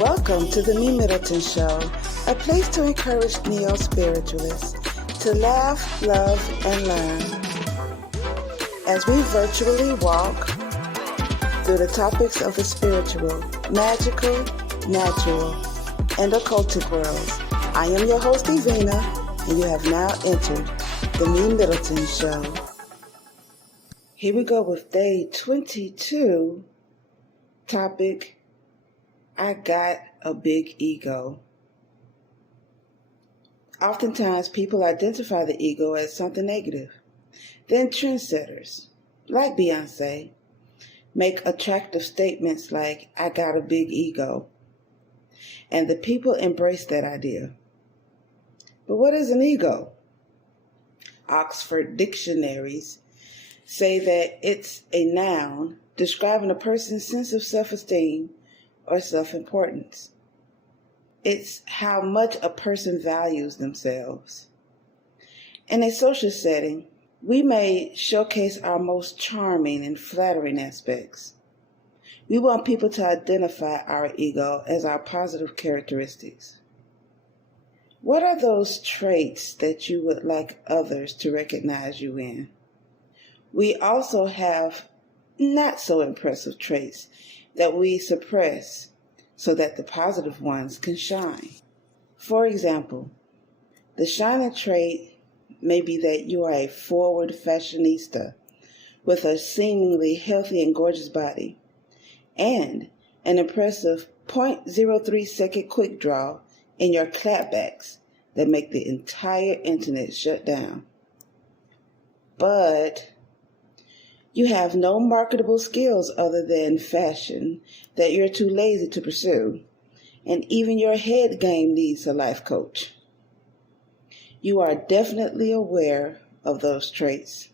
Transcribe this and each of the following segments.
Welcome to the MeMyddleton Show, a place to encourage neo-spiritualists to laugh, love, and learn. As we virtually walk through the topics of the spiritual, magical, natural, and occultic worlds, I am your host, Evina, and you have now entered the MeMyddleton Show. Here we go with day 22, topic, I got a big ego. Oftentimes, people identify the ego as something negative. Then trendsetters, like Beyonce, make attractive statements like, I got a big ego. And the people embrace that idea. But what is an ego? Oxford dictionaries say that it's a noun describing a person's sense of self-esteem or self-importance. It's how much a person values themselves. In a social setting, we may showcase our most charming and flattering aspects. We want people to identify our ego as our positive characteristics. What are those traits that you would like others to recognize you in? We also have not so impressive traits that we suppress so that the positive ones can shine. For example, the shining trait may be that you are a forward fashionista with a seemingly healthy and gorgeous body and an impressive 0.03 second quick draw in your clapbacks that make the entire internet shut down. But you have no marketable skills other than fashion that you're too lazy to pursue, and even your head game needs a life coach. You are definitely aware of those traits,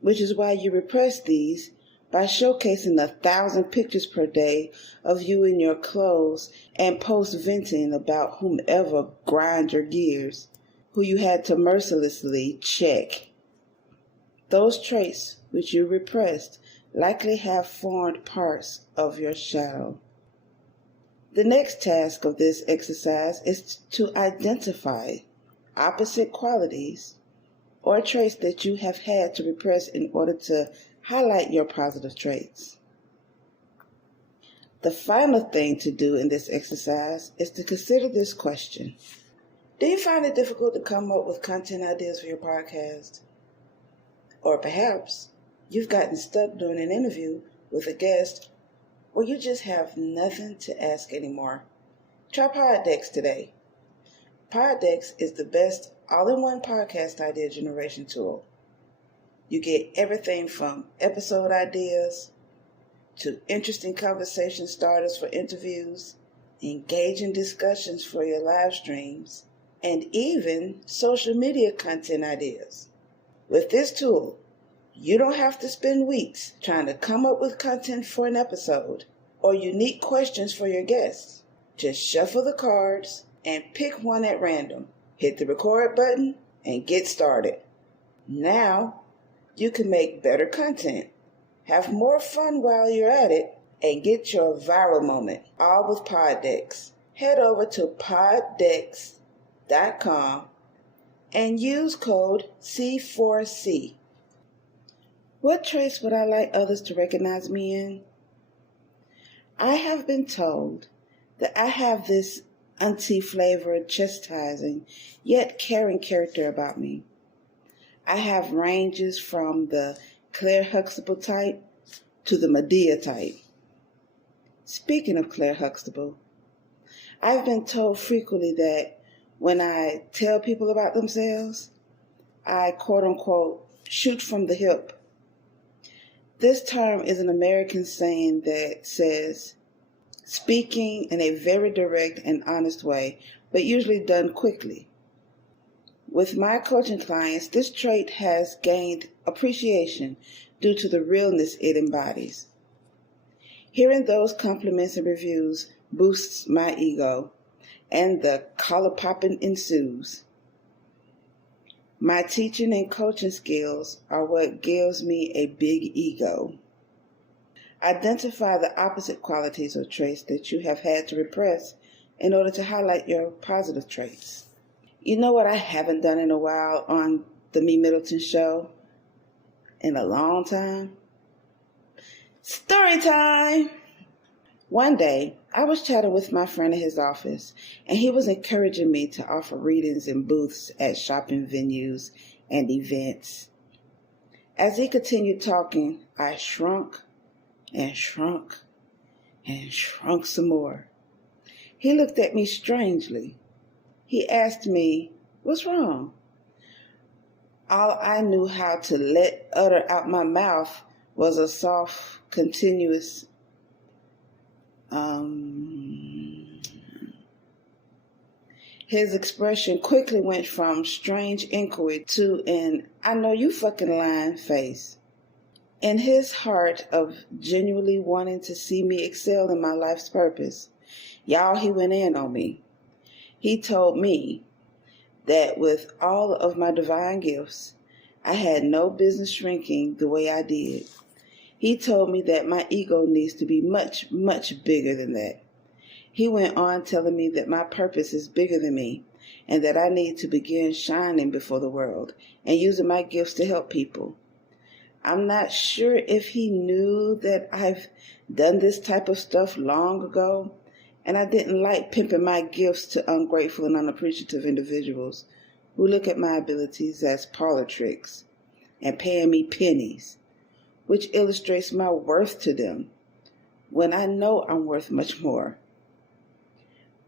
which is why you repress these by showcasing 1,000 pictures per day of you in your clothes and post venting about whomever grind your gears, who you had to mercilessly check. Those traits which you repressed likely have formed parts of your shadow. The next task of this exercise is to identify opposite qualities or traits that you have had to repress in order to highlight your positive traits. The final thing to do in this exercise is to consider this question. Do you find it difficult to come up with content ideas for your podcast? Or perhaps you've gotten stuck during an interview with a guest, or you just have nothing to ask anymore. Try Poddecks today. Poddecks is the best all-in-one podcast idea generation tool. You get everything from episode ideas to interesting conversation starters for interviews, engaging discussions for your live streams, and even social media content ideas. With this tool, you don't have to spend weeks trying to come up with content for an episode or unique questions for your guests. Just shuffle the cards and pick one at random. Hit the record button and get started. Now, you can make better content, have more fun while you're at it, and get your viral moment, all with Poddecks. Head over to poddecks.com and use code C4C. What traits would I like others to recognize me in? I have been told that I have this auntie-flavored, chastising, yet caring character about me. I have ranges from the Claire Huxtable type to the Medea type. Speaking of Claire Huxtable, I've been told frequently that when I tell people about themselves, I quote-unquote shoot from the hip. This term is an American saying that says, speaking in a very direct and honest way, but usually done quickly. With my coaching clients, this trait has gained appreciation due to the realness it embodies. Hearing those compliments and reviews boosts my ego, and the collar popping ensues. My teaching and coaching skills are what gives me a big ego. Identify the opposite qualities or traits that you have had to repress in order to highlight your positive traits. You know what I haven't done in a while on the MeMyddleton Show? In a long time? Story time! One day, I was chatting with my friend in his office, and he was encouraging me to offer readings in booths at shopping venues and events. As he continued talking, I shrunk and shrunk and shrunk some more. He looked at me strangely. He asked me, "What's wrong?" All I knew how to utter out my mouth was a soft, continuous His expression quickly went from strange inquiry to an "I know you fucking lying" face. In his heart of genuinely wanting to see me excel in my life's purpose, y'all, he went in on me. He told me that with all of my divine gifts, I had no business shrinking the way I did. He told me that my ego needs to be much, much bigger than that. He went on telling me that my purpose is bigger than me and that I need to begin shining before the world and using my gifts to help people. I'm not sure if he knew that I've done this type of stuff long ago, and I didn't like pimping my gifts to ungrateful and unappreciative individuals who look at my abilities as parlor tricks and paying me pennies, which illustrates my worth to them when I know I'm worth much more.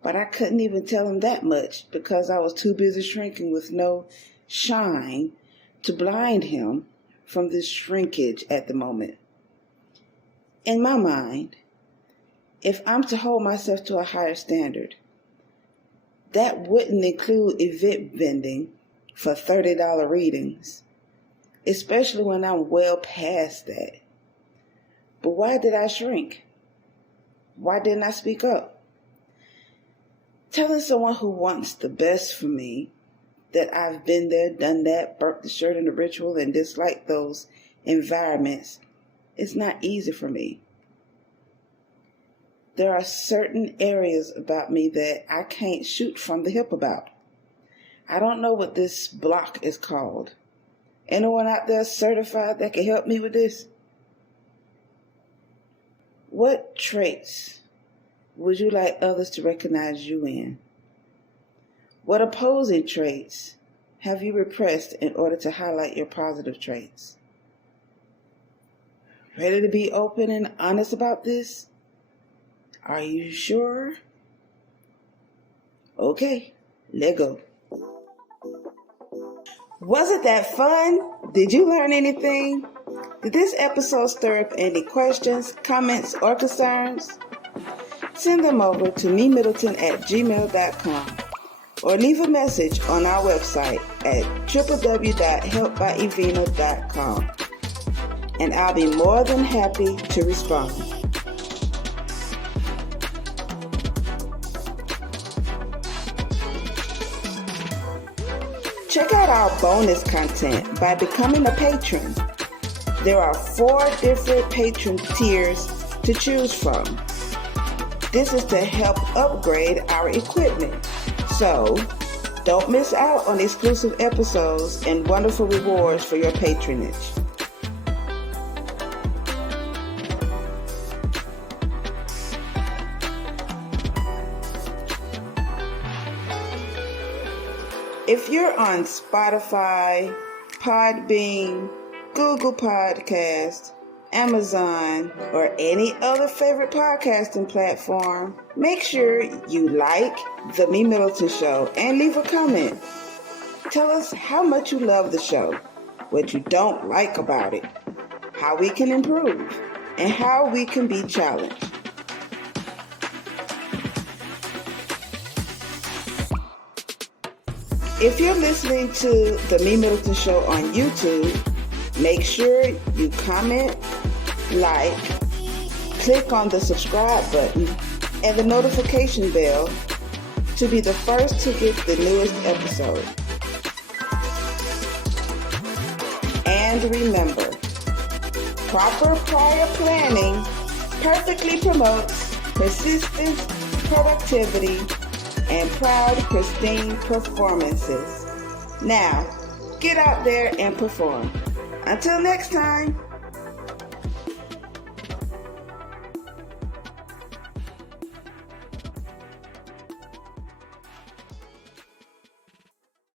But I couldn't even tell him that much because I was too busy shrinking with no shine to blind him from this shrinkage at the moment. In my mind, if I'm to hold myself to a higher standard, that wouldn't include event vending for $30 readings, especially when I'm well past that. But why did I shrink? Why didn't I speak up? Telling someone who wants the best for me that I've been there, done that, burnt the shirt in the ritual, and disliked those environments is not easy for me. There are certain areas about me that I can't shoot from the hip about. I don't know what this block is called. Anyone out there certified that can help me with this? What traits would you like others to recognize you in? What opposing traits have you repressed in order to highlight your positive traits? Ready to be open and honest about this? Are you sure? Okay, let go. Wasn't that fun? Did you learn anything? Did this episode stir up any questions, comments, or concerns? Send them over to MeMyddleton@gmail.com or leave a message on our website at www.helpbyevina.com, and I'll be more than happy to respond. Check out our bonus content by becoming a patron. There are 4 different patron tiers to choose from. This is to help upgrade our equipment. So, don't miss out on exclusive episodes and wonderful rewards for your patronage. If you're on Spotify, Podbean, Google Podcasts, Amazon, or any other favorite podcasting platform, make sure you like The MeMyddleton Show and leave a comment. Tell us how much you love the show, what you don't like about it, how we can improve, and how we can be challenged. If you're listening to The MeMyddleton Show on YouTube, make sure you comment, like, click on the subscribe button and the notification bell to be the first to get the newest episode. And remember, proper prior planning perfectly promotes persistent productivity and proud, pristine performances. Now, get out there and perform. Until next time.